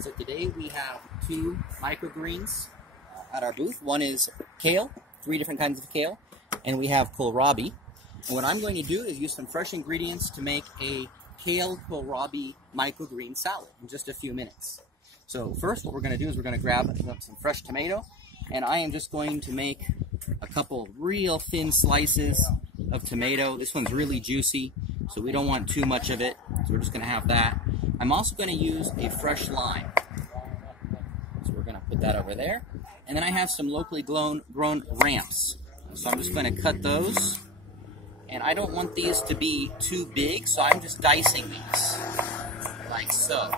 So today we have two microgreens at our booth. One is kale, 3 different kinds of kale, and we have kohlrabi. And what I'm going to do is use some fresh ingredients to make a kale kohlrabi microgreen salad in just a few minutes. So first what we're going to do is we're going to grab some fresh tomato, and I am just going to make a couple real thin slices of tomato. This one's really juicy, so we don't want too much of it, so we're just going to have that. I'm also going to use a fresh lime. So we're going to put that over there. And then I have some locally grown ramps. So I'm just going to cut those. And I don't want these to be too big, so I'm just dicing these, like so.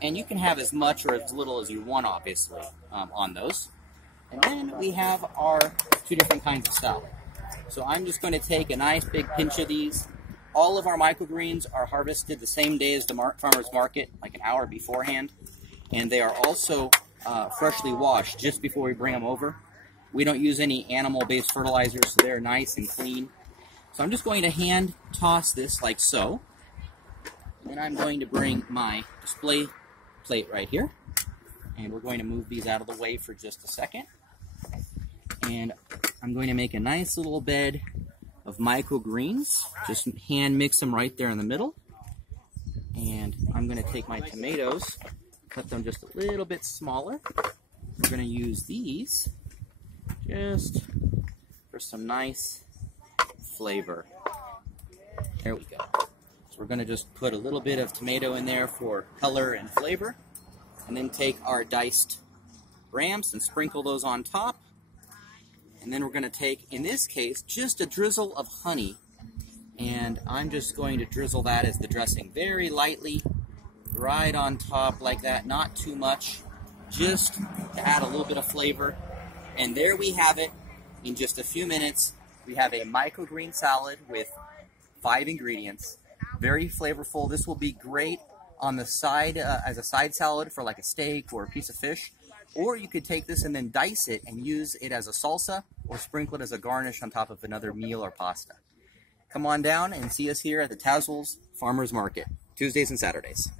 And you can have as much or as little as you want, obviously, on those. And then we have our 2 different kinds of salad. So I'm just going to take a nice big pinch of these. All of our microgreens are harvested the same day as the farmer's market, like an hour beforehand. And they are also freshly washed just before we bring them over. We don't use any animal-based fertilizers, so they're nice and clean. So I'm just going to hand toss this like so. And then I'm going to bring my display plate right here. And we're going to move these out of the way for just a second. And I'm going to make a nice little bed of microgreens. Just hand mix them right there in the middle. And I'm going to take my tomatoes, cut them just a little bit smaller. We're going to use these just for some nice flavor. There we go. So we're going to just put a little bit of tomato in there for color and flavor. And then take our diced ramps and sprinkle those on top. And then we're going to take, in this case, just a drizzle of honey. And I'm just going to drizzle that as the dressing very lightly, right on top like that, not too much, just to add a little bit of flavor. And there we have it. In just a few minutes, we have a microgreen salad with 5 ingredients. Very flavorful. This will be great on the side as a side salad for like a steak or a piece of fish. Or you could take this and then dice it and use it as a salsa or sprinkle it as a garnish on top of another meal or pasta. Come on down and see us here at the Tazwell Farmers Market, Tuesdays and Saturdays.